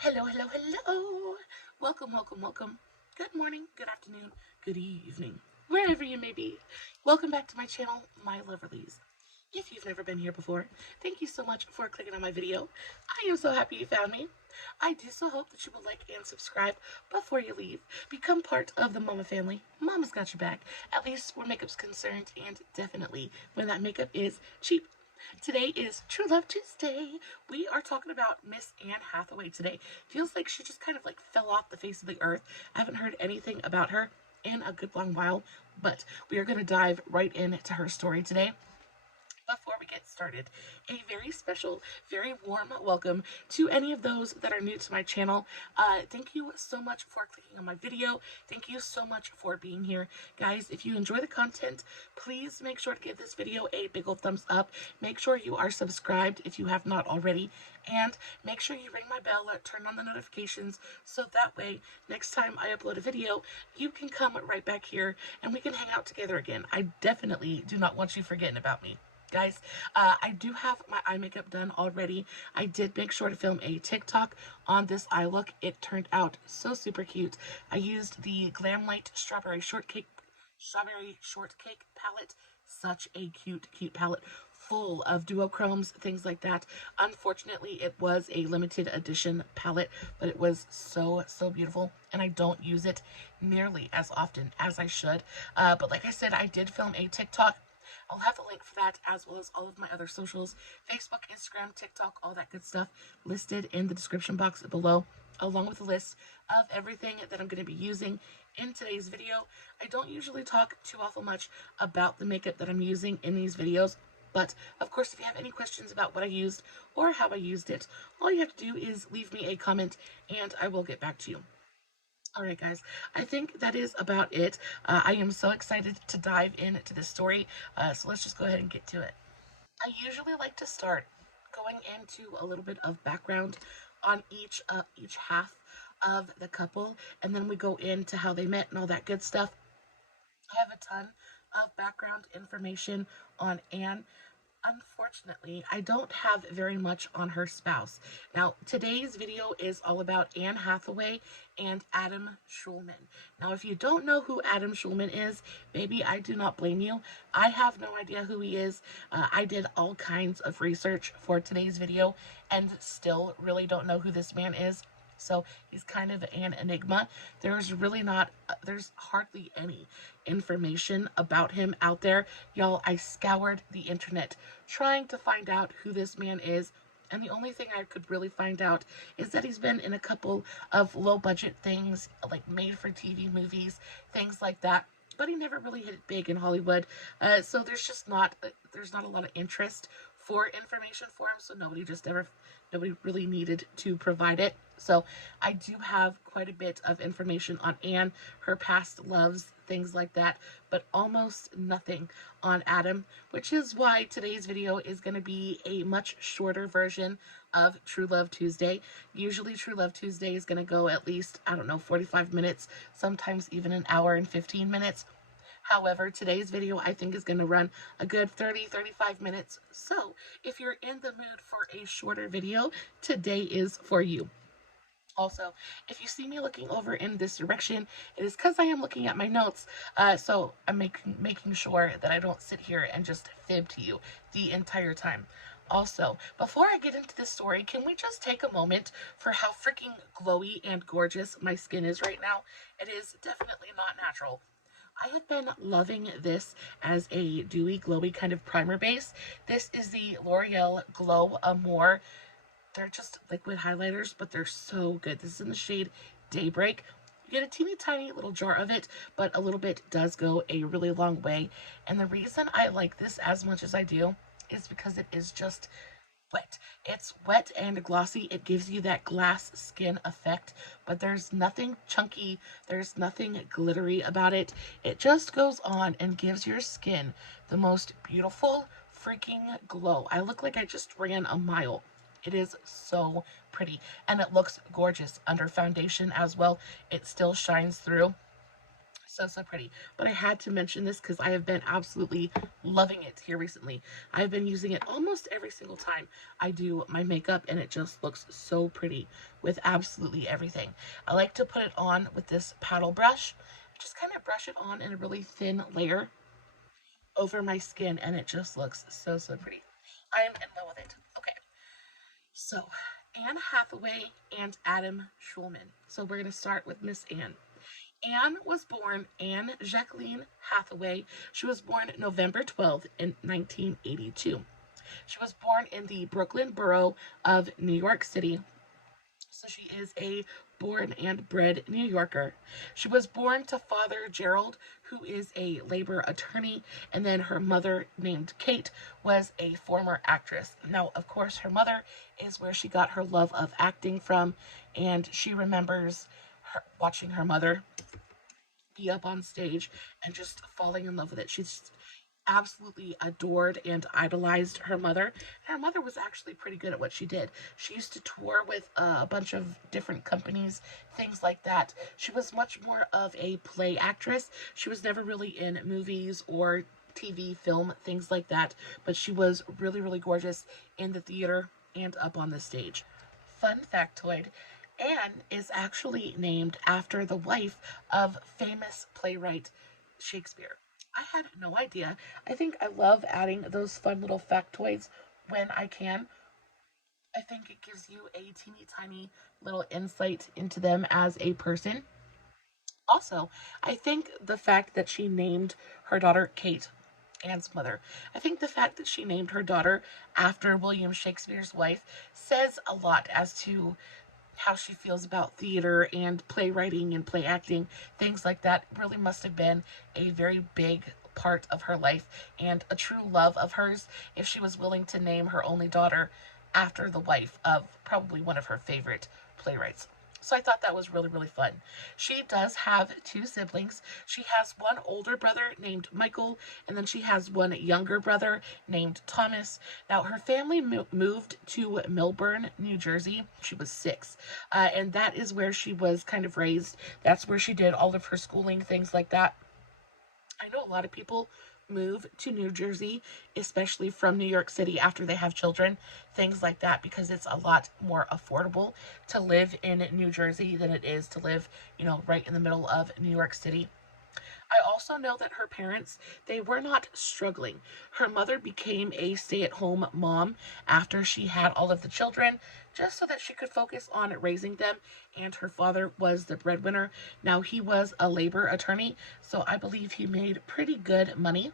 Hello, hello, hello. Welcome, welcome, welcome. Good morning, good afternoon, good evening, wherever you may be. Welcome back to my channel, my Loverlies. If you've never been here before, thank you so much for clicking on my video. I am so happy you found me. I do so hope that you will like and subscribe before you leave. Become part of the Mama family. Mama's got your back, at least where makeup's concerned, and definitely when that makeup is cheap. Today is True Love Tuesday. We are talking about Miss Anne Hathaway today. Feels like she just kind of like fell off the face of the earth. I haven't heard anything about her in a good long while, but we are going to dive right into her story today. Before we get started, a very special, very warm welcome to any of those that are new to my channel. Thank you so much for clicking on my video. Thank you so much for being here. Guys, if you enjoy the content, please make sure to give this video a big old thumbs up. Make sure you are subscribed if you have not already. And make sure you ring my bell, turn on the notifications, so that way, next time I upload a video, you can come right back here and we can hang out together again. I definitely do not want you forgetting about me. Guys, I do have my eye makeup done already. I did make sure to film a TikTok on this eye look. It turned out so super cute. I used the Glam Light Strawberry Shortcake palette. Such a cute palette, full of duochromes, things like that. Unfortunately, it was a limited edition palette, but it was so beautiful, and I don't use it nearly as often as I should. But like I said, I did film a TikTok. I'll have the link for that, as well as all of my other socials, Facebook, Instagram, TikTok, all that good stuff, listed in the description box below, along with a list of everything that I'm going to be using in today's video. I don't usually talk too awful much about the makeup that I'm using in these videos, but of course, if you have any questions about what I used or how I used it, all you have to do is leave me a comment and I will get back to you. Alright guys, I think that is about it. I am so excited to dive into this story, so let's just go ahead and get to it. I usually like to start going into a little bit of background on each half of the couple, and then we go into how they met and all that good stuff. I have a ton of background information on Anne. Unfortunately, I don't have very much on her spouse. Now, today's video is all about Anne Hathaway and Adam Shulman. Now, if you don't know who Adam Shulman is, baby, I do not blame you. I have no idea who he is. I did all kinds of research for today's video and still really don't know who this man is. So he's kind of an enigma. There's really not, there's hardly any information about him out there. Y'all, I scoured the internet trying to find out who this man is. And the only thing I could really find out is that he's been in a couple of low budget things, like made for TV movies, things like that. But he never really hit it big in Hollywood. So there's just not, there's not a lot of interest for information for him. So nobody really needed to provide it. So I do have quite a bit of information on Anne, her past loves, things like that, but almost nothing on Adam, which is why today's video is going to be a much shorter version of True Love Tuesday. Usually True Love Tuesday is going to go at least, I don't know, 45 minutes, sometimes even an hour and 15 minutes. However, today's video I think is going to run a good 30-35 minutes. So if you're in the mood for a shorter video, today is for you. Also, if you see me looking over in this direction, it is because I am looking at my notes, so I'm making sure that I don't sit here and just fib to you the entire time. Also, before I get into this story, can we just take a moment for how freaking glowy and gorgeous my skin is right now? It is definitely not natural. I have been loving this as a dewy, glowy kind of primer base. This is the L'Oreal Glow Amore. They're just liquid highlighters, but they're so good. This is in the shade Daybreak. You get a teeny tiny little jar of it, but a little bit does go a really long way. And the reason I like this as much as I do is because it is just wet. It's wet and glossy. It gives you that glass skin effect, but there's nothing chunky. There's nothing glittery about it. It just goes on and gives your skin the most beautiful freaking glow. I look like I just ran a mile. It is so pretty, and it looks gorgeous under foundation as well. It still shines through. So, so pretty. But I had to mention this because I have been absolutely loving it here recently. I've been using it almost every single time I do my makeup, and it just looks so pretty with absolutely everything. I like to put it on with this paddle brush. Just kind of brush it on in a really thin layer over my skin, and it just looks so, so pretty. I am in love with it. Okay, so Anne Hathaway and Adam Shulman. So we're going to start with Miss Anne. Anne was born Anne Jacqueline Hathaway. She was born November 12th in 1982. She was born in the Brooklyn borough of New York City. So she is a born and bred New Yorker. She was born to father Gerald, who is a labor attorney, and then her mother, named Kate, was a former actress. Now, of course, her mother is where she got her love of acting from, and she remembers watching her mother be up on stage and just falling in love with it. She's absolutely adored and idolized her mother. Her mother was actually pretty good at what she did. She used to tour with a bunch of different companies, things like that. She was much more of a play actress. She was never really in movies or TV, film, things like that, but she was really, really gorgeous in the theater and up on the stage. Fun factoid, Anne is actually named after the wife of famous playwright Shakespeare. I had no idea. I think I love adding those fun little factoids when I can. I think it gives you a teeny tiny little insight into them as a person. Also, I think the fact that she named her daughter Kate, Anne's mother, I think the fact that she named her daughter after William Shakespeare's wife says a lot as to how she feels about theater and playwriting and play acting, things like that. Really must have been a very big part of her life and a true love of hers if she was willing to name her only daughter after the wife of probably one of her favorite playwrights. So I thought that was really, really fun. She does have two siblings. She has one older brother named Michael, and then she has one younger brother named Thomas. Now, her family moved to Millburn, New Jersey. She was 6, and that is where she was kind of raised. That's where she did all of her schooling, things like that. I know a lot of people move to New Jersey, especially from New York City after they have children, things like that, because it's a lot more affordable to live in New Jersey than it is to live, right in the middle of New York City. I also know that her parents, they were not struggling. Her mother became a stay-at-home mom after she had all of the children, just so that she could focus on raising them, and her father was the breadwinner. Now, he was a labor attorney, so I believe he made pretty good money.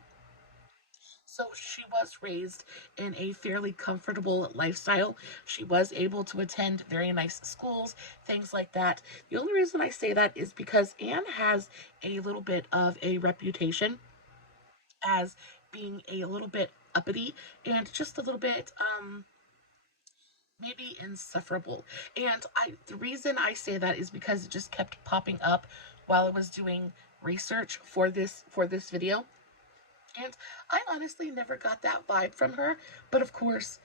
So she was raised in a fairly comfortable lifestyle. She was able to attend very nice schools, things like that. The only reason I say that is because Anne has a little bit of a reputation as being a little bit uppity and just a little bit, maybe insufferable. And the reason I say that is because it just kept popping up while I was doing research for this video. And I honestly never got that vibe from her. But of course,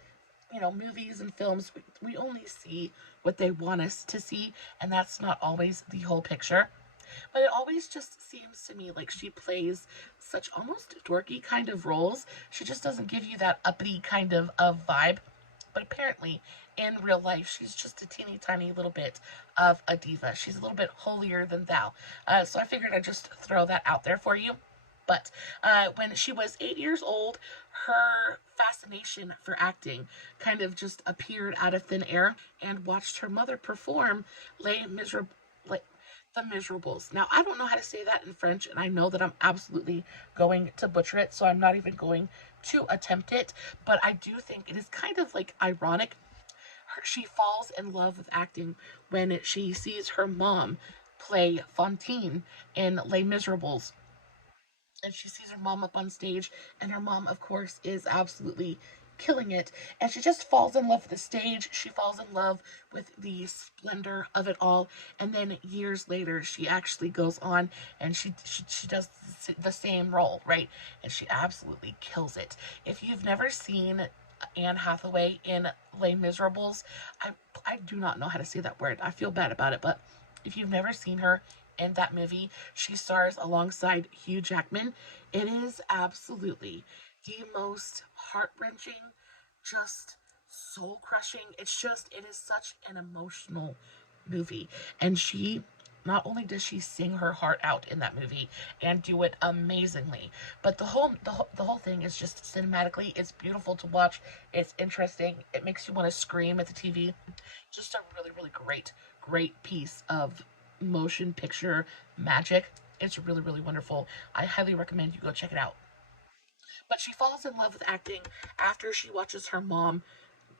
movies and films, we only see what they want us to see, and that's not always the whole picture. But it always just seems to me like she plays such almost dorky kind of roles. She just doesn't give you that uppity kind of vibe. But apparently, in real life, she's just a teeny tiny little bit of a diva. She's a little bit holier than thou. So I figured I'd just throw that out there for you. But when she was 8 years old, her fascination for acting kind of just appeared out of thin air, and watched her mother perform Les Miserables. The Miserables. Now, I don't know how to say that in French, and I know that I'm absolutely going to butcher it, so I'm not even going to attempt it, but I do think it is kind of like ironic. She falls in love with acting when she sees her mom play Fantine in Les Miserables. And she sees her mom up on stage, and her mom, of course, is absolutely killing it, and she just falls in love with the stage. She falls in love with the splendor of it all, and then years later she actually goes on and she does the same role, right? And she absolutely kills it. If you've never seen Anne Hathaway in Les Miserables, I do not know how to say that word. I feel bad about it, but if you've never seen her in that movie. She stars alongside Hugh Jackman. It is absolutely the most heart-wrenching, just soul-crushing. It is such an emotional movie. And she, not only does she sing her heart out in that movie and do it amazingly, but the whole thing is just cinematically, it's beautiful to watch. It's interesting. It makes you want to scream at the TV. Just a really, really great piece of motion picture magic. It's really, really wonderful. I highly recommend you go check it out. But she falls in love with acting after she watches her mom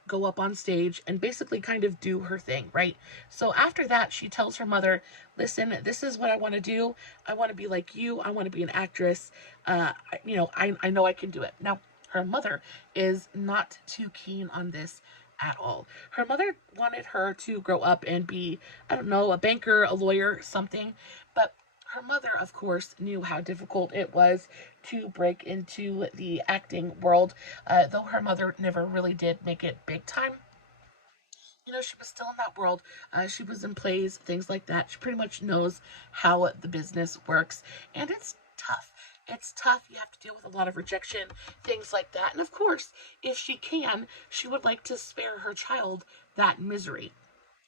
go up on stage and basically kind of do her thing, right? So after that, she tells her mother, listen, this is what I want to do. I want to be like you. I want to be an actress. I know I can do it. Now, her mother is not too keen on this at all. Her mother wanted her to grow up and be, I don't know, a banker, a lawyer, something. But her mother, of course, knew how difficult it was to break into the acting world, though her mother never really did make it big time. She was still in that world. She was in plays, things like that. She pretty much knows how the business works, and it's tough. It's tough. You have to deal with a lot of rejection, things like that. And of course, if she can, she would like to spare her child that misery.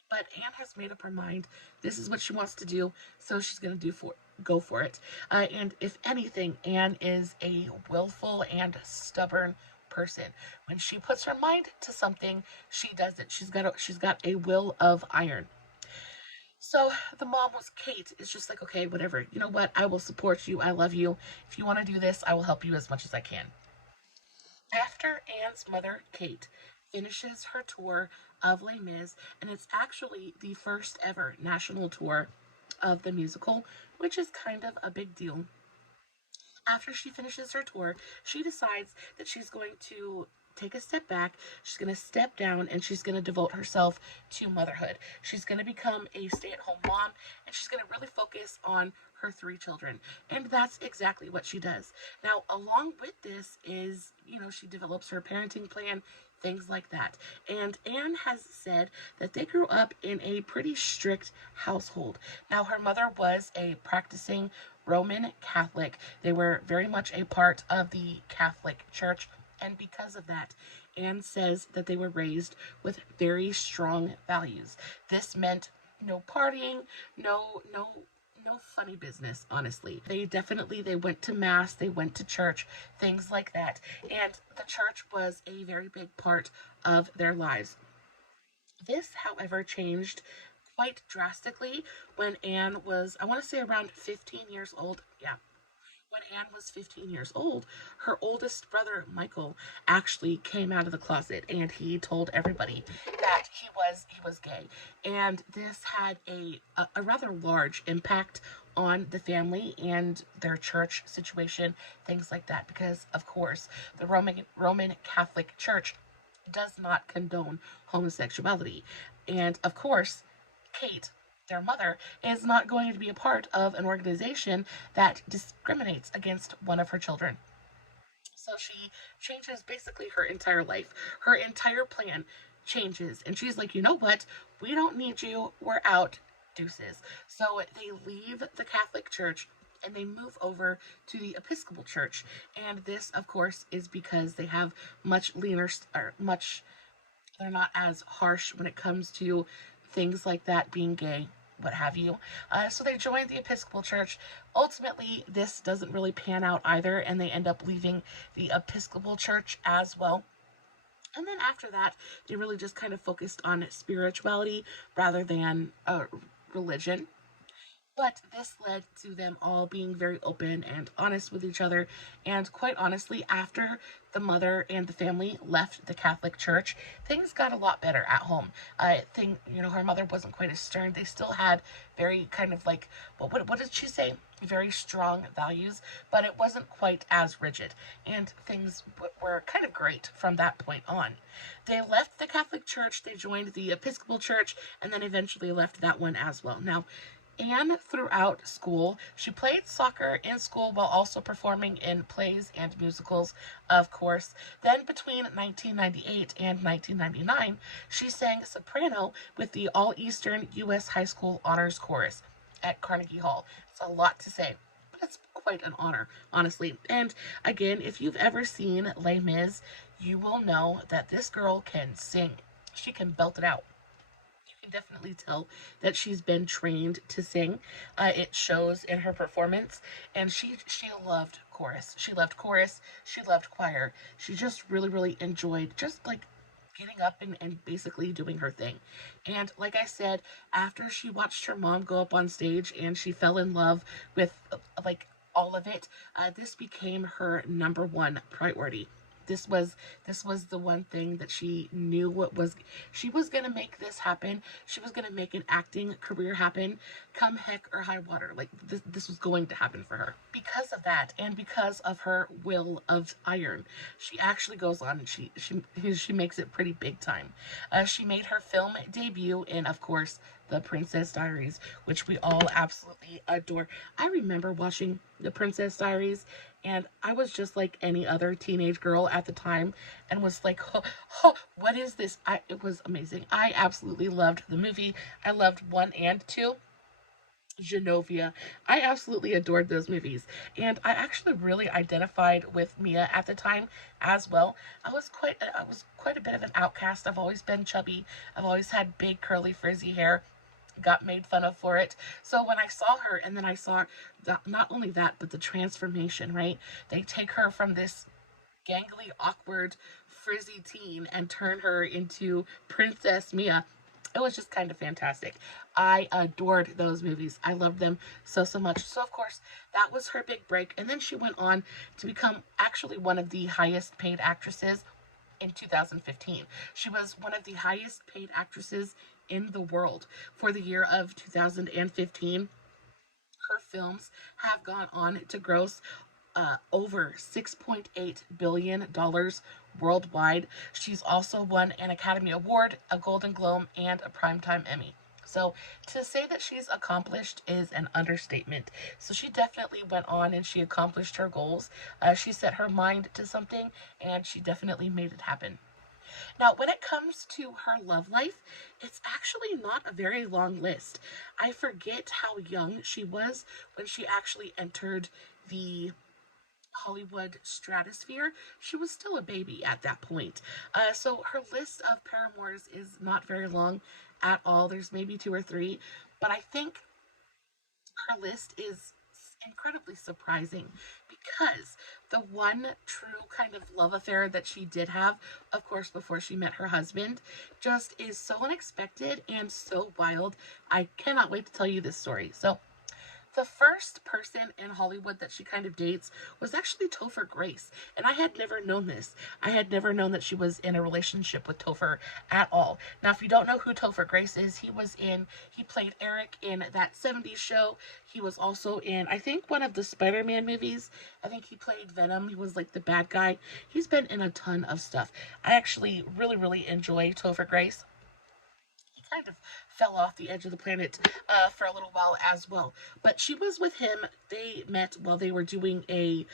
But Anne has made up her mind. This is what she wants to do, so she's going to go for it. And if anything, Anne is a willful and stubborn person. When she puts her mind to something, she does it. She's got a will of iron. So the mom was Kate. Is just like, okay, whatever. You know what? I will support you. I love you. If you want to do this, I will help you as much as I can. After Anne's mother, Kate, finishes her tour of Les Mis, and it's actually the first ever national tour of the musical, which is kind of a big deal. After she finishes her tour, she decides that she's going to take a step back, she's going to step down, and she's going to devote herself to motherhood. She's going to become a stay-at-home mom, and she's going to really focus on her 3 children. And that's exactly what she does. Now, along with this is, she develops her parenting plan, things like that. And Anne has said that they grew up in a pretty strict household. Now, her mother was a practicing Roman Catholic. They were very much a part of the Catholic Church, and because of that, Anne says that they were raised with very strong values. This meant no partying, no funny business, honestly. They went to mass, they went to church, things like that. And the church was a very big part of their lives. This, however, changed quite drastically when Anne was, I want to say, around 15 years old. Yeah. When Anne was 15 years old, her oldest brother, Michael, actually came out of the closet, and he told everybody that he was gay. And this had a rather large impact on the family and their church situation, things like that, because of course the Roman Catholic Church does not condone homosexuality. And of course, Kate, their mother, is not going to be a part of an organization that discriminates against one of her children. So she changes basically her entire life. Her entire plan changes. And she's like, you know what? We don't need you. We're out. Deuces. So they leave the Catholic Church and they move over to the Episcopal Church. And this, of course, is because they have much leaner, they're not as harsh when it comes to things like that, being gay, what have you. So they joined the Episcopal Church. Ultimately, this doesn't really pan out either, and they end up leaving the Episcopal Church as well. And then after that, they really just kind of focused on spirituality rather than religion. But this led to them all being very open and honest with each other. And quite honestly, after the mother and the family left the Catholic Church, things got a lot better at home. Her mother wasn't quite as stern. They still had very kind of like, what did she say? Very strong values, but it wasn't quite as rigid. And things were kind of great from that point on. They left the Catholic Church, they joined the Episcopal Church, and then eventually left that one as well. Now, Anne, throughout school, she played soccer in school while also performing in plays and musicals, of course. Then between 1998 and 1999, she sang soprano with the All-Eastern U.S. High School Honors Chorus. at Carnegie Hall. It's a lot to say, but it's quite an honor, honestly. And again, if you've ever seen Les Mis, you will know that this girl can sing. She can belt it out. You can definitely tell that she's been trained to sing. It shows in her performance, and she loved chorus. She loved chorus. She loved choir. She just really, really enjoyed just like getting up and basically doing her thing. And like I said, after she watched her mom go up on stage and she fell in love with like all of it, this became her number one priority. This was the one thing that she knew what was she was going to make this happen. She was going to make an acting career happen come heck or high water. Like this was going to happen for her. Because of that and because of her will of iron, she actually goes on and she makes it pretty big time. She made her film debut in, of course, The Princess Diaries, which we all absolutely adore. I remember watching The Princess Diaries, and I was just like any other teenage girl at the time and was like, oh, what is this? It was amazing. I absolutely loved the movie. I loved 1 and 2. Genovia. I absolutely adored those movies, and I actually really identified with Mia at the time as well. I was quite a bit of an outcast. I've always been chubby. I've always had big curly frizzy hair. Got made fun of for it. So when I saw her, and then I saw not only that, but the transformation, right? They take her from this gangly, awkward, frizzy teen and turn her into Princess Mia. It was just kind of fantastic. I adored those movies. I loved them so, so much. So, of course, that was her big break. And then she went on to become actually one of the highest paid actresses in 2015. She was one of the highest paid actresses in the world for the year of 2015. Her films have gone on to gross over $6.8 billion worldwide. She's also won an Academy Award, a Golden Globe, and a Primetime Emmy. So to say that she's accomplished is an understatement. So she definitely went on and she accomplished her goals. She set her mind to something and she definitely made it happen. Now, when it comes to her love life, it's actually not a very long list. I forget how young she was when she actually entered the Hollywood stratosphere. She was still a baby at that point. So her list of paramours is not very long at all. There's maybe 2 or 3, but I think her list is incredibly surprising because the one true kind of love affair that she did have, of course, before she met her husband, just is so unexpected and so wild. I cannot wait to tell you this story. So the first person in Hollywood that she kind of dates was actually Topher Grace. And I had never known this. I had never known that she was in a relationship with Topher at all. Now, if you don't know who Topher Grace is, he played Eric in that 70s show. He was also in, I think, one of the Spider-Man movies. I think he played Venom. He was like the bad guy. He's been in a ton of stuff. I actually really, really enjoy Topher Grace. Kind of fell off the edge of the planet for a little while as well. But she was with him. They met while they were doing a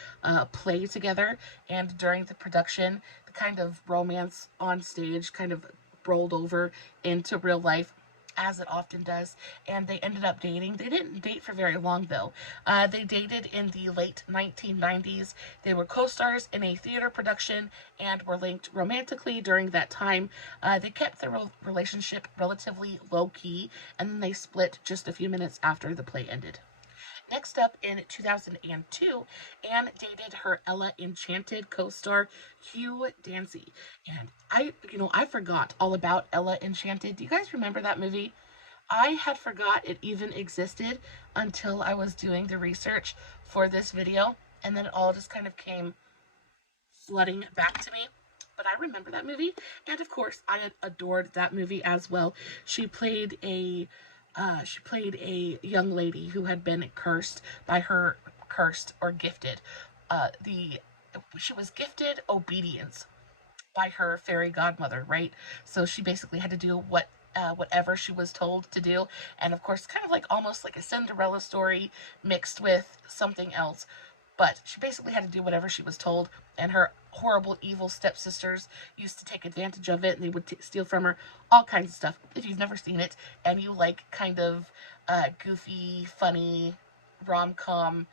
play together, and during the production, the kind of romance on stage kind of rolled over into real life, as it often does, and they ended up dating. They didn't date for very long, though. They dated in the late 1990s. They were co-stars in a theater production and were linked romantically during that time. They kept their relationship relatively low-key, and then they split just a few minutes after the play ended. Next up, in 2002, Anne dated her Ella Enchanted co-star Hugh Dancy. And I forgot all about Ella Enchanted. Do you guys remember that movie? I had forgot it even existed until I was doing the research for this video, and then it all just kind of came flooding back to me. But I remember that movie, and of course, I had adored that movie as well. She played a young lady who had been cursed or gifted. She was gifted obedience by her fairy godmother, right? So she basically had to do whatever she was told to do. And of course, kind of like almost like a Cinderella story mixed with something else. But she basically had to do whatever she was told, and her horrible, evil stepsisters used to take advantage of it, and they would steal from her, all kinds of stuff. If you've never seen it, and you like kind of goofy, funny, rom-com,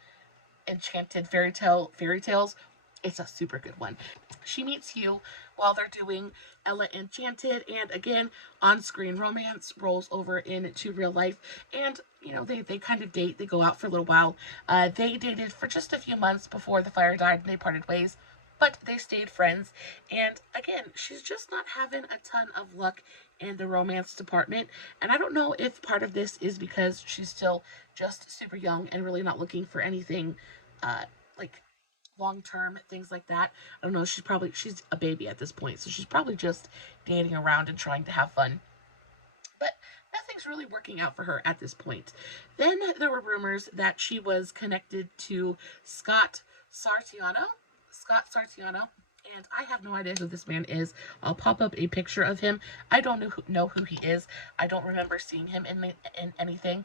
enchanted fairy tales, it's a super good one. She meets you while they're doing Ella Enchanted, and again, on-screen romance rolls over into real life, and they kind of date. They go out for a little while. They dated for just a few months before the fire died and they parted ways, but they stayed friends. And again, she's just not having a ton of luck in the romance department, and I don't know if part of this is because she's still just super young and really not looking for anything like long-term, things like that. I don't know, she's a baby at this point, so she's probably just dating around and trying to have fun, but nothing's really working out for her at this point. Then there were rumors that she was connected to Scott Sartiano, and I have no idea who this man is. I'll pop up a picture of him. I don't know who he is. I don't remember seeing him in anything.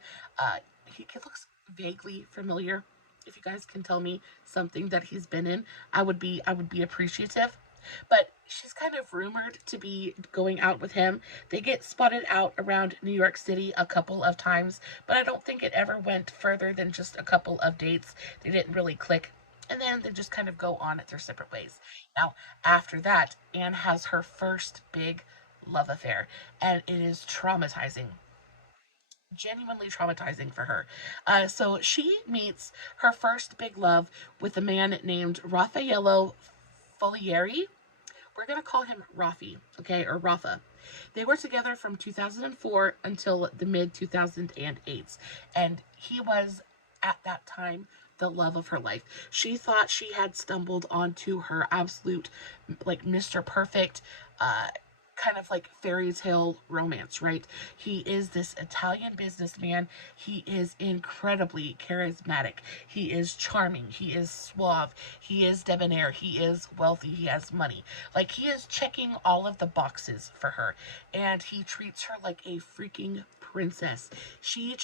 He looks vaguely familiar. If you guys can tell me something that he's been in, I would be appreciative. But she's kind of rumored to be going out with him. They get spotted out around New York City a couple of times, but I don't think it ever went further than just a couple of dates. They didn't really click, and then they just kind of go on their separate ways. Now, after that, Anne has her first big love affair, and it is traumatizing. Genuinely traumatizing for her. So she meets her first big love with a man named Raffaello Folieri. We're going to call him Rafi, okay, or Rafa. They were together from 2004 until the mid-2008s, and he was, at that time, the love of her life. She thought she had stumbled onto her absolute, like, Mr. Perfect, kind of like fairy tale romance, right? He is this Italian businessman. He is incredibly charismatic. He is charming. He is suave. He is debonair. He is wealthy. He has money. Like, he is checking all of the boxes for her, and he treats her like a freaking princess. He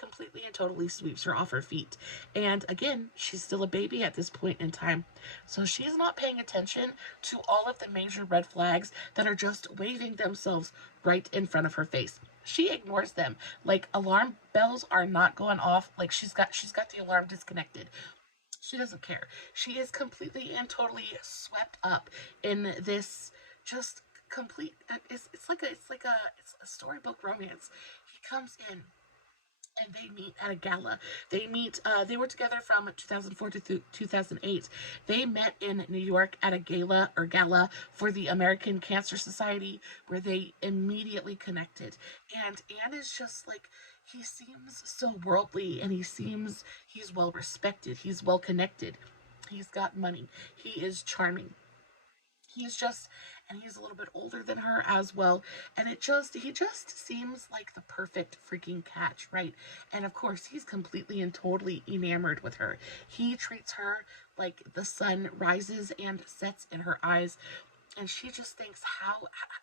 completely and totally sweeps her off her feet. And again, she's still a baby at this point in time, so she's not paying attention to all of the major red flags that are just waving themselves right in front of her face. She ignores them. Like, alarm bells are not going off. Like, she's got the alarm disconnected. She doesn't care. She is completely and totally swept up in this just complete, it's a storybook romance. He comes in and they meet at a gala. They were together from 2004 to 2008. They met in New York at a gala for the American Cancer Society, where they immediately connected. And Anne is just like, he seems so worldly, and he's well respected, he's well connected, he's got money, he is charming. And he's a little bit older than her as well. And he just seems like the perfect freaking catch, right? And of course, he's completely and totally enamored with her. He treats her like the sun rises and sets in her eyes. And she just thinks,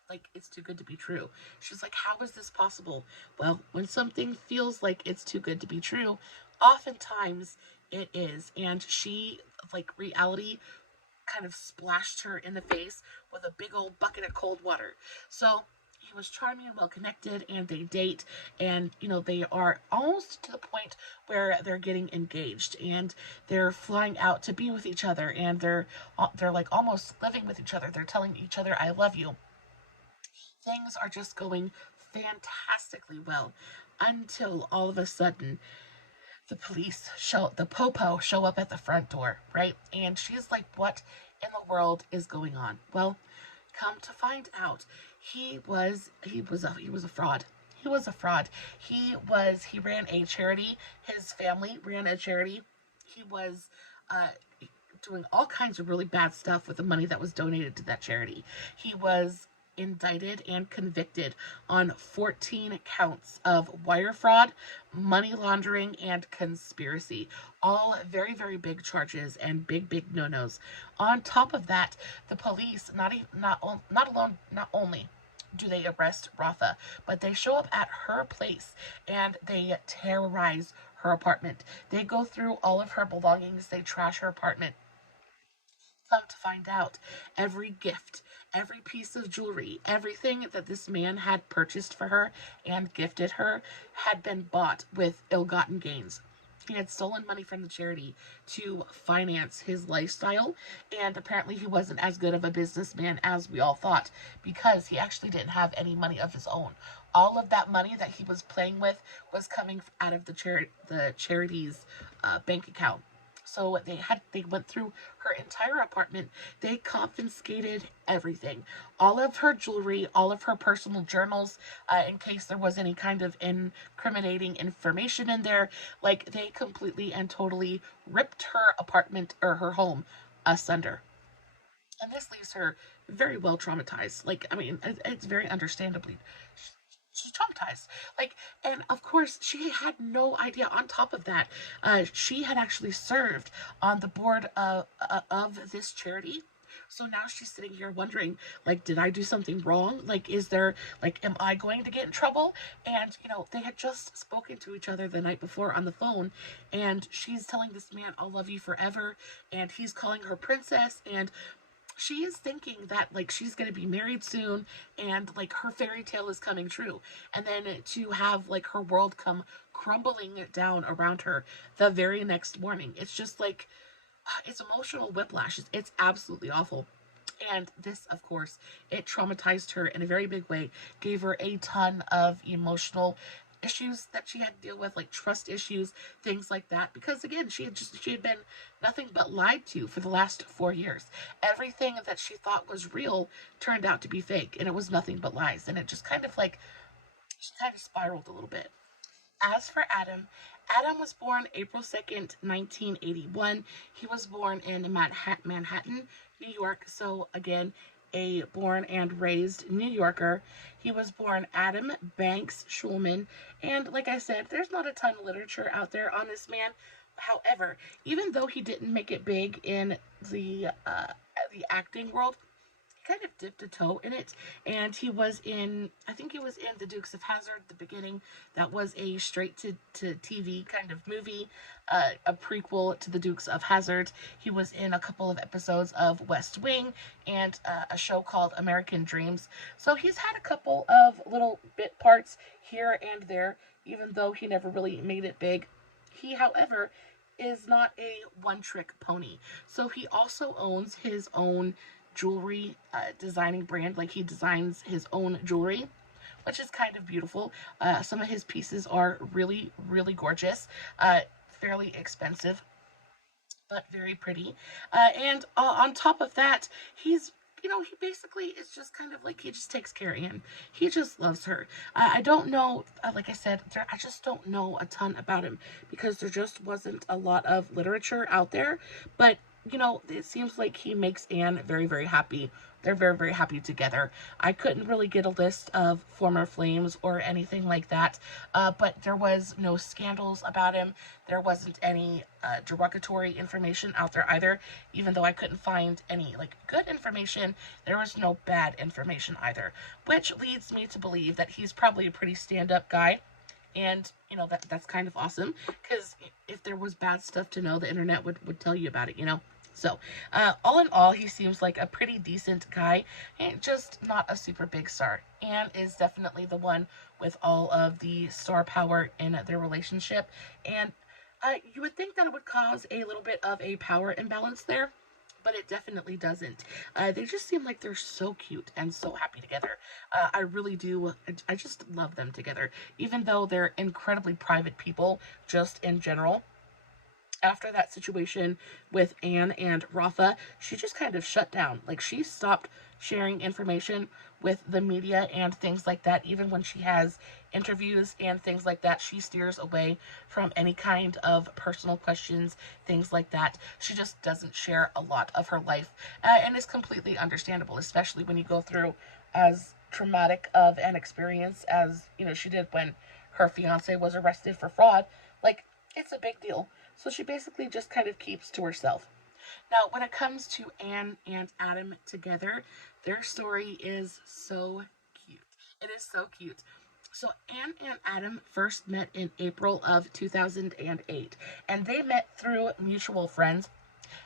like, it's too good to be true. She's like, how is this possible? Well, when something feels like it's too good to be true, oftentimes it is. And reality kind of splashed her in the face with a big old bucket of cold water. So he was charming and well connected, and they date, and they are almost to the point where they're getting engaged, and they're flying out to be with each other, and they're like almost living with each other. They're telling each other, I love you. Things are just going fantastically well, until all of a sudden the popo show up at the front door, right? And she's like, what in the world is going on? Well, come to find out, he was a fraud. He was a fraud. He ran a charity. His family ran a charity. He was doing all kinds of really bad stuff with the money that was donated to that charity. He was indicted and convicted on 14 counts of wire fraud, money laundering, and conspiracy. All very, very big charges and big, big no-nos. On top of that, the police not only do they arrest Rafa, but they show up at her place and they terrorize her apartment. They go through all of her belongings. They trash her apartment. Come to find out, every gift, every piece of jewelry, everything that this man had purchased for her and gifted her had been bought with ill-gotten gains. He had stolen money from the charity to finance his lifestyle, and apparently he wasn't as good of a businessman as we all thought, because he actually didn't have any money of his own. All of that money that he was playing with was coming out of the charity's bank account. So they went through her entire apartment. They confiscated everything, all of her jewelry, all of her personal journals, in case there was any kind of incriminating information in there. Like, they completely and totally ripped her apartment, or her home, asunder. And this leaves her very well traumatized. Like, I mean, it's very understandably, she's traumatized. Like, and of course, she had no idea. On top of that, she had actually served on the board of this charity. So now she's sitting here wondering, like, did I do something wrong? Like, is there, like, am I going to get in trouble? And, they had just spoken to each other the night before on the phone, and she's telling this man, I'll love you forever, and he's calling her princess, and she is thinking that, like, she's going to be married soon, and, like, her fairy tale is coming true. And then to have, like, her world come crumbling down around her the very next morning, it's just like, it's emotional whiplash. It's absolutely awful. And this, of course, it traumatized her in a very big way, gave her a ton of emotional issues that she had to deal with, like trust issues, things like that. Because again, she had been nothing but lied to for the last 4 years. Everything that she thought was real turned out to be fake, and it was nothing but lies. And it just kind of like, she kind of spiraled a little bit. As for Adam, Adam was born April 2nd, 1981. He was born in Manhattan, New York. So again, a born and raised New Yorker. He was born Adam Banks Shulman. And like I said, there's not a ton of literature out there on this man. However, even though he didn't make it big in the acting world, kind of dipped a toe in it, and he was in, I think he was in The Dukes of Hazzard, the beginning. That was a straight to TV kind of movie, a prequel to The Dukes of Hazzard. He was in a couple of episodes of West Wing, and a show called American Dreams. So he's had a couple of little bit parts here and there, even though he never really made it big. He, however, is not a one-trick pony. So he also owns his own jewelry designing brand. Like, he designs his own jewelry, which is kind of beautiful. Some of his pieces are really, really gorgeous, fairly expensive, but very pretty. And on top of that, he's, he basically is just kind of like, he just takes care of Anne. He just loves her. I don't know, like I said, I just don't know a ton about him, because there just wasn't a lot of literature out there. But it seems like he makes Anne very, very happy. They're very, very happy together. I couldn't really get a list of former flames or anything like that, but there was no scandals about him. There wasn't any derogatory information out there either. Even though I couldn't find any, like, good information, there was no bad information either, which leads me to believe that he's probably a pretty stand-up guy. And, that's kind of awesome, because if there was bad stuff to know, the internet would tell you about it. So, all in all, he seems like a pretty decent guy, and just not a super big star. Anne is definitely the one with all of the star power in their relationship, and you would think that it would cause a little bit of a power imbalance there, but it definitely doesn't. They just seem like they're so cute and so happy together. I really do. I just love them together, even though they're incredibly private people, just in general. After that situation with Anne and Rafa, she just kind of shut down. Like, she stopped sharing information with the media and things like that. Even when she has interviews and things like that, she steers away from any kind of personal questions, things like that. She just doesn't share a lot of her life, and it's completely understandable, especially when you go through as traumatic of an experience as, she did when her fiance was arrested for fraud. Like, it's a big deal. So she basically just kind of keeps to herself. Now, when it comes to Anne and Adam together, their story is so cute. It is so cute. So Anne and Adam first met in April of 2008, and they met through mutual friends.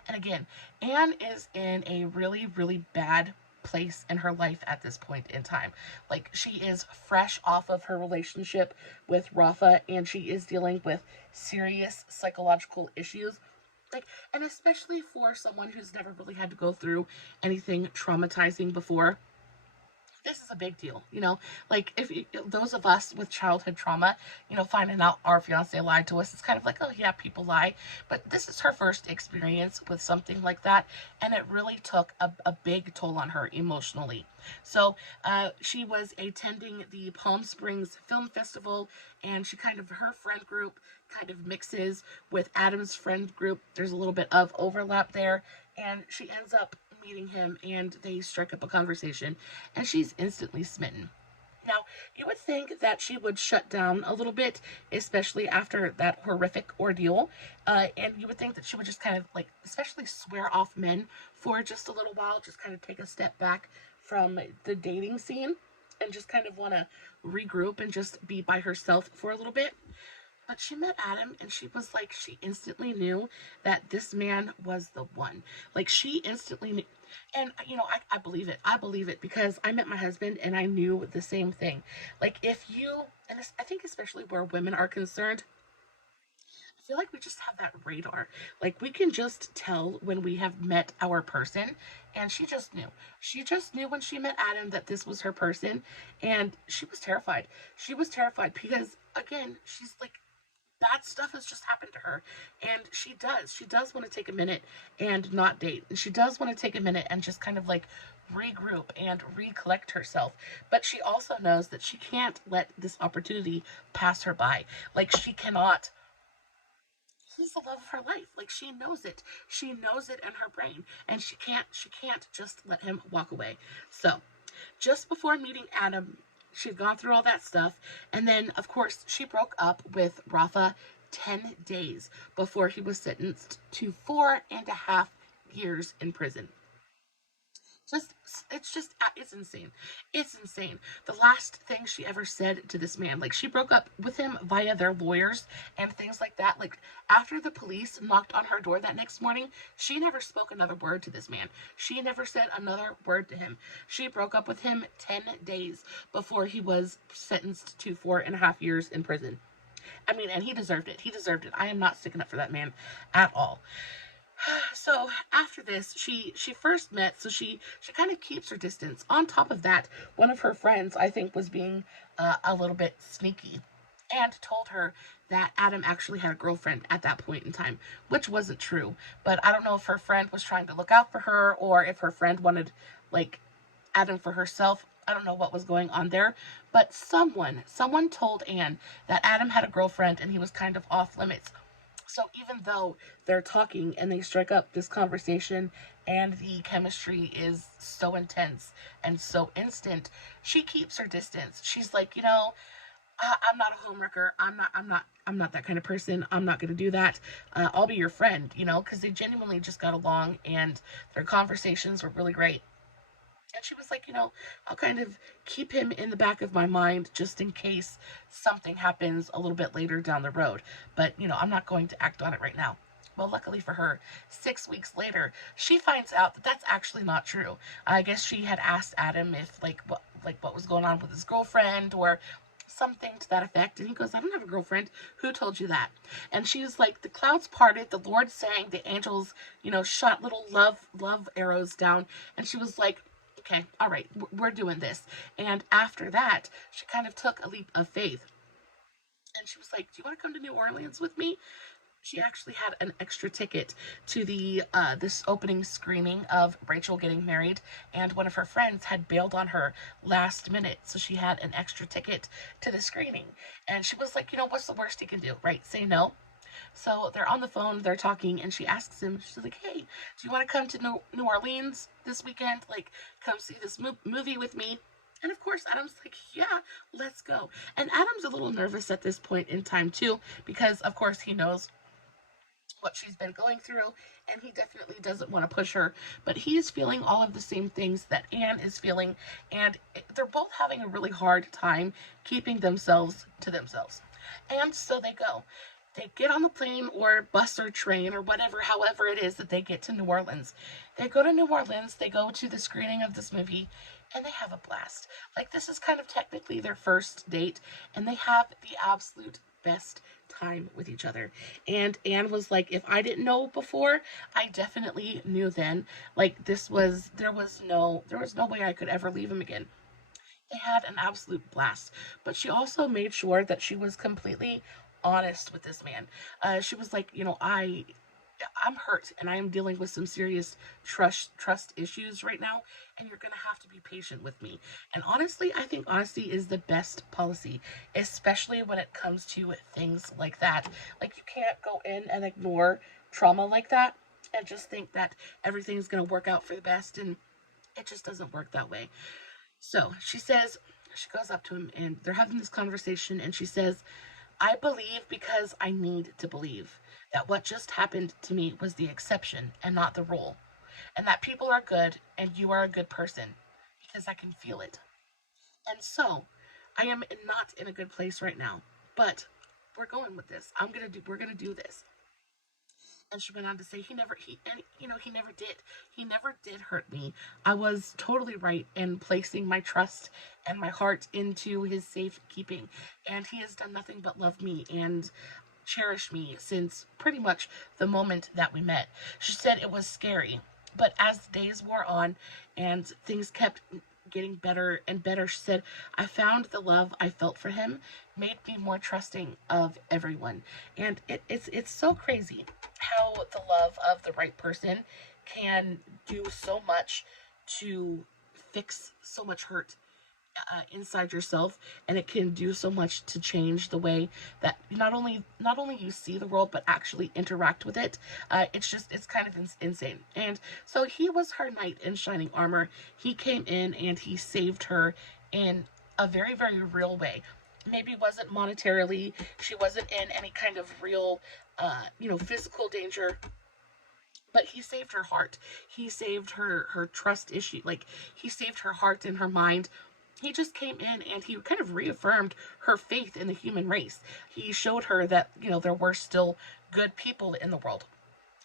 And again, Anne is in a really, really bad place in her life at this point in time. Like, she is fresh off of her relationship with Rafa, and she is dealing with serious psychological issues. Like, and especially for someone who's never really had to go through anything traumatizing before, this is a big deal, you know. Like, if those of us with childhood trauma, you know, finding out our fiance lied to us, it's kind of like, oh yeah, people lie. But this is her first experience with something like that, and it really took a big toll on her emotionally. So she was attending the Palm Springs Film Festival, and she kind of, her friend group kind of mixes with Adam's friend group. There's a little bit of overlap there, and she ends up meeting him, and they strike up a conversation, and she's instantly smitten. Now, you would think that she would shut down a little bit, especially after that horrific ordeal, and you would think that she would just kind of, like, especially swear off men for just a little while, just kind of take a step back from the dating scene and just kind of want to regroup and just be by herself for a little bit. But she met Adam, and she was like, she instantly knew that this man was the one. Like, she instantly knew. And, you know, I believe it. I believe it because I met my husband, and I knew the same thing. Like, if you, and I think especially where women are concerned, I feel like we just have that radar. Like, we can just tell when we have met our person, and she just knew. She just knew when she met Adam that this was her person, and she was terrified. She was terrified because, again, she's like, bad stuff has just happened to her, and she does want to take a minute and not date, and she does want to take a minute and just kind of like regroup and recollect herself. But she also knows that she can't let this opportunity pass her by. Like, she cannot, he's the love of her life. Like, she knows it in her brain, and she can't just let him walk away. So just before meeting Adam, she'd gone through all that stuff, and then, of course, she broke up with Rafa 10 days before he was sentenced to 4.5 years in prison. It's insane. It's insane. The last thing she ever said to this man, like, she broke up with him via their lawyers and things like that. Like, after the police knocked on her door that next morning, she never spoke another word to this man. She never said another word to him. She broke up with him 10 days before he was sentenced to 4.5 years in prison. I mean, and he deserved it. He deserved it. I am not sticking up for that man at all. So after this, she first met, so she kind of keeps her distance. On top of that, one of her friends, I think, was being a little bit sneaky and told her that Adam actually had a girlfriend at that point in time, which wasn't true. But I don't know if her friend was trying to look out for her or if her friend wanted, like, Adam for herself. I don't know what was going on there, but someone told Anne that Adam had a girlfriend and he was kind of off limits. So even though they're talking and they strike up this conversation and the chemistry is so intense and so instant, she keeps her distance. She's like, you know, I'm not a homewrecker. I'm not that kind of person. I'm not going to do that. I'll be your friend, you know, because they genuinely just got along and their conversations were really great. And she was like, you know, I'll kind of keep him in the back of my mind just in case something happens a little bit later down the road. But, you know, I'm not going to act on it right now. Well, luckily for her, 6 weeks later, she finds out that that's actually not true. I guess she had asked Adam if, what was going on with his girlfriend or something to that effect. And he goes, I don't have a girlfriend. Who told you that? And she was like, the clouds parted, the Lord sang, the angels, you know, shot little love arrows down. And she was like, okay, all right, we're doing this. And after that, she kind of took a leap of faith. And she was like, do you want to come to New Orleans with me? She actually had an extra ticket to the this opening screening of Rachel getting married, and one of her friends had bailed on her last minute, so she had an extra ticket to the screening. And she was like, you know, what's the worst he can do, right? Say no. So they're on the phone, they're talking, and she asks him, she's like, hey, do you want to come to New Orleans this weekend? Like, come see this movie with me? And of course, Adam's like, yeah, let's go. And Adam's a little nervous at this point in time, too, because, of course, he knows what she's been going through, and he definitely doesn't want to push her, but he is feeling all of the same things that Anne is feeling, and they're both having a really hard time keeping themselves to themselves. And so they go. They get on the plane or bus or train or whatever, however it is that they get to New Orleans. They go to New Orleans, they go to the screening of this movie, and they have a blast. Like, this is kind of technically their first date, and they have the absolute best time with each other. And Anne was like, if I didn't know before, I definitely knew then. Like, there was no way I could ever leave him again. They had an absolute blast, but she also made sure that she was completely honest with this man. She was like, I'm hurt and I am dealing with some serious trust issues right now, and you're gonna have to be patient with me. And honestly, I think honesty is the best policy, especially when it comes to things like that. Like, you can't go in and ignore trauma like that and just think that everything's gonna work out for the best, and it just doesn't work that way. So she says, she goes up to him and they're having this conversation, and she says, I believe because I need to believe that what just happened to me was the exception and not the rule, and that people are good and you are a good person because I can feel it. And so I am not in a good place right now, but we're going with this. We're going to do this. And she went on to say, he never did hurt me. I was totally right in placing my trust and my heart into his safekeeping, and he has done nothing but love me and cherish me since pretty much the moment that we met. She said it was scary, but as days wore on and things kept getting better and better, she said, I found the love I felt for him made me more trusting of everyone. And it's so crazy how the love of the right person can do so much to fix so much hurt inside yourself, and it can do so much to change the way that not only you see the world but actually interact with it. It's kind of insane. And so he was her knight in shining armor. He came in and he saved her in a very, very real way. Maybe wasn't monetarily, she wasn't in any kind of real physical danger, but he saved her heart. He saved her trust issue. Like, he saved her heart and her mind. He just came in and he kind of reaffirmed her faith in the human race. He showed her that, there were still good people in the world.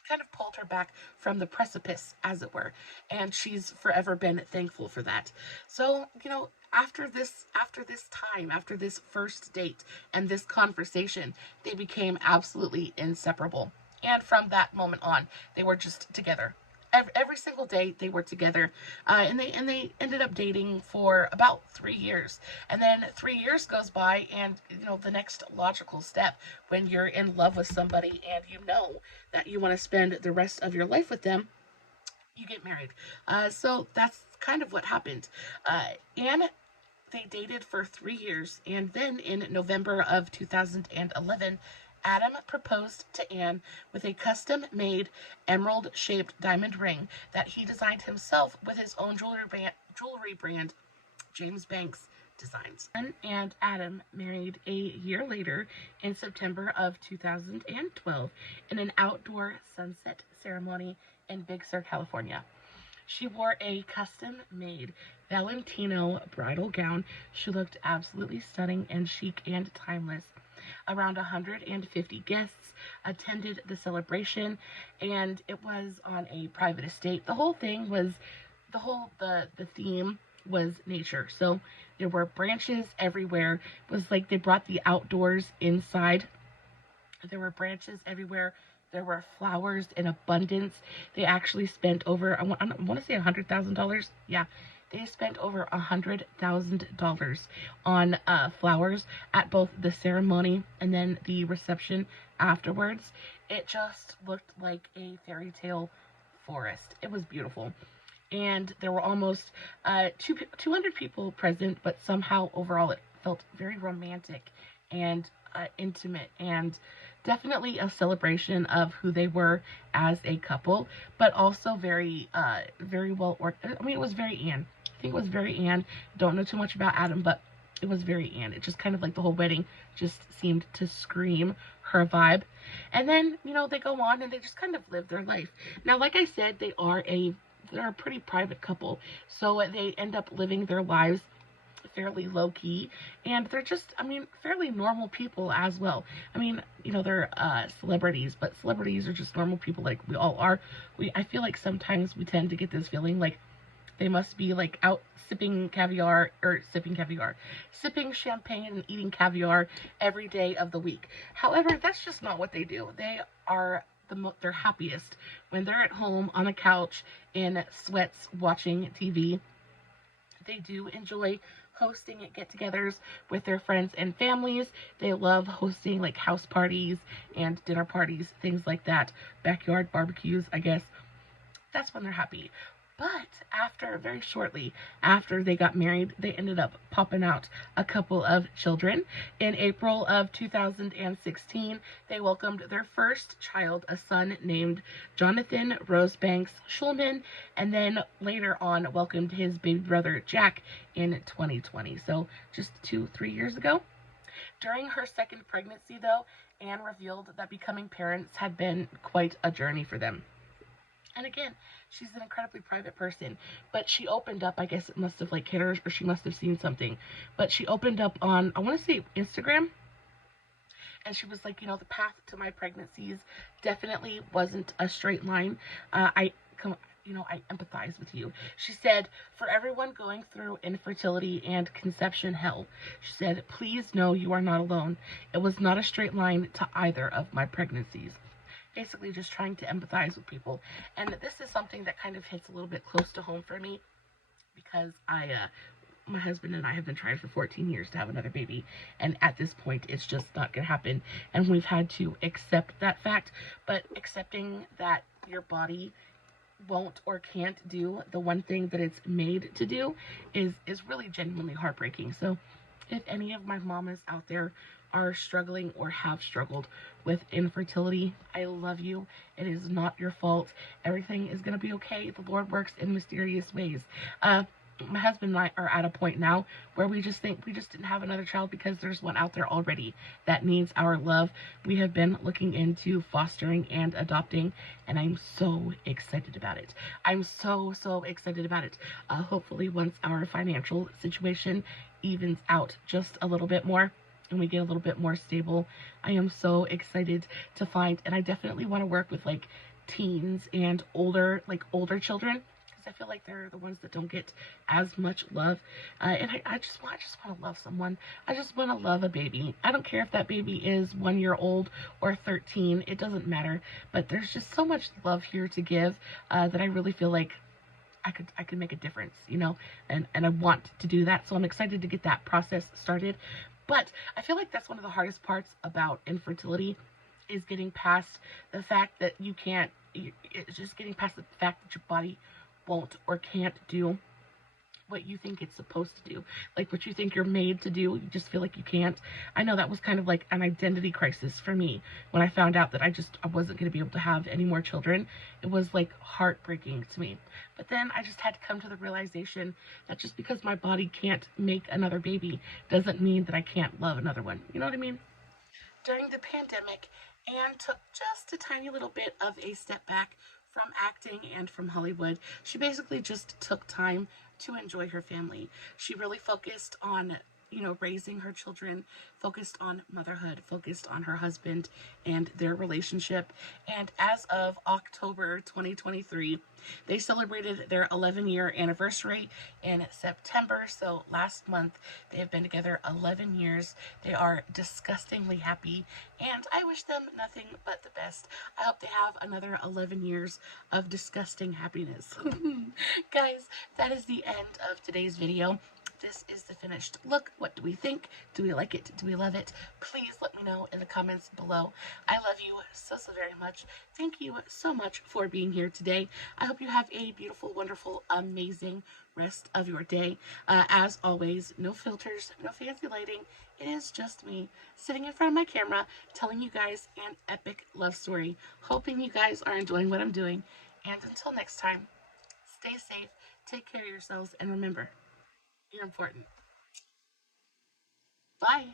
Kind of pulled her back from the precipice, as it were. And she's forever been thankful for that. So, after this first date and this conversation, they became absolutely inseparable. And from that moment on, they were just together. Every single day they were together, and they ended up dating for about 3 years. And then 3 years goes by, and the next logical step when you're in love with somebody and you know that you want to spend the rest of your life with them, you get married. So that's kind of what happened. And they dated for 3 years, and then in November of 2011, Adam proposed to Anne with a custom-made emerald-shaped diamond ring that he designed himself with his own jewelry brand, James Banks Designs. Anne and Adam married a year later in September of 2012 in an outdoor sunset ceremony in Big Sur, California. She wore a custom-made Valentino bridal gown. She looked absolutely stunning and chic and timeless. Around 150 guests attended the celebration, and it was on a private estate. The theme was nature. So there were branches everywhere. It was like they brought the outdoors inside. There were branches everywhere. There were flowers in abundance. They actually spent over, I want to say $100,000. Yeah. They spent over $100,000 on flowers at both the ceremony and then the reception afterwards. It just looked like a fairy tale forest. It was beautiful. And there were almost 200 people present, but somehow overall it felt very romantic and intimate, and definitely a celebration of who they were as a couple, but also very well organized. I mean, it was very Anne. I think it was very Anne. Don't know too much about Adam, but it was very Anne. It just kind of like the whole wedding just seemed to scream her vibe. And then, they go on and they just kind of live their life. Now, like I said, they're a pretty private couple. So they end up living their lives fairly low key, and they're just, I mean, fairly normal people as well. I mean, you know, they're celebrities, but celebrities are just normal people like we all are. I feel like sometimes we tend to get this feeling like they must be like out sipping champagne and eating caviar every day of the week. However, that's just not what they do. They are they're happiest when they're at home on a couch in sweats watching TV. They do enjoy hosting get-togethers with their friends and families. They love hosting like house parties and dinner parties, things like that. Backyard barbecues, I guess. That's when they're happy. But very shortly after they got married, they ended up popping out a couple of children. In April of 2016, they welcomed their first child, a son named Jonathan Rosebanks Shulman, and then later on welcomed his baby brother Jack in 2020. So just 2-3 years ago. During her second pregnancy, though, Anne revealed that becoming parents had been quite a journey for them. And again, she's an incredibly private person, but she opened up, I guess it must have like hit her, or she must have seen something, but she opened up on, I want to say Instagram, and she was like, you know, the path to my pregnancies definitely wasn't a straight line. I empathize with you. She said, for everyone going through infertility and conception hell, she said, please know you are not alone. It was not a straight line to either of my pregnancies. Basically just trying to empathize with people. And this is something that kind of hits a little bit close to home for me, because my husband and I have been trying for 14 years to have another baby, and at this point it's just not gonna happen, and we've had to accept that fact. But accepting that your body won't or can't do the one thing that it's made to do is really genuinely heartbreaking. So if any of my mamas out there are struggling or have struggled with infertility, I love you. It is not your fault. Everything is going to be okay. The Lord works in mysterious ways. My husband and I are at a point now where we just think we just didn't have another child because there's one out there already that needs our love. We have been looking into fostering and adopting, and I'm so excited about it. I'm so excited about it. Hopefully once our financial situation evens out just a little bit more and we get a little bit more stable, I am so excited to find, and I definitely want to work with like teens and older children, because I feel like they're the ones that don't get as much love. And I just want to love someone. I just want to love a baby. I don't care if that baby is 1 year old or 13. It doesn't matter. But there's just so much love here to give that I really feel like I could make a difference, you know, and I want to do that. So I'm excited to get that process started. But I feel like that's one of the hardest parts about infertility, is getting past the fact that you can't, it's just getting past the fact that your body won't or can't do what you think it's supposed to do, like what you think you're made to do. You just feel like you can't. I know that was kind of like an identity crisis for me when I found out that I wasn't going to be able to have any more children. It was like heartbreaking to me. But then I just had to come to the realization that just because my body can't make another baby doesn't mean that I can't love another one. You know what I mean? During the pandemic, Anne took just a tiny little bit of a step back from acting and from Hollywood. She basically just took time to enjoy her family. She really focused on, you know, raising her children, focused on motherhood, focused on her husband and their relationship. And as of October 2023, they celebrated their 11-year anniversary in September. So last month, they have been together 11 years. They are disgustingly happy, and I wish them nothing but the best. I hope they have another 11 years of disgusting happiness. Guys, that is the end of today's video. This is the finished look. What do we think? Do we like it? Do we love it? Please let me know in the comments below. I love you so very much. Thank you so much for being here today. I hope you have a beautiful, wonderful, amazing rest of your day. As always, no filters, no fancy lighting. It is just me sitting in front of my camera telling you guys an epic love story. Hoping you guys are enjoying what I'm doing. And until next time, stay safe, take care of yourselves, and remember, you're important. Bye.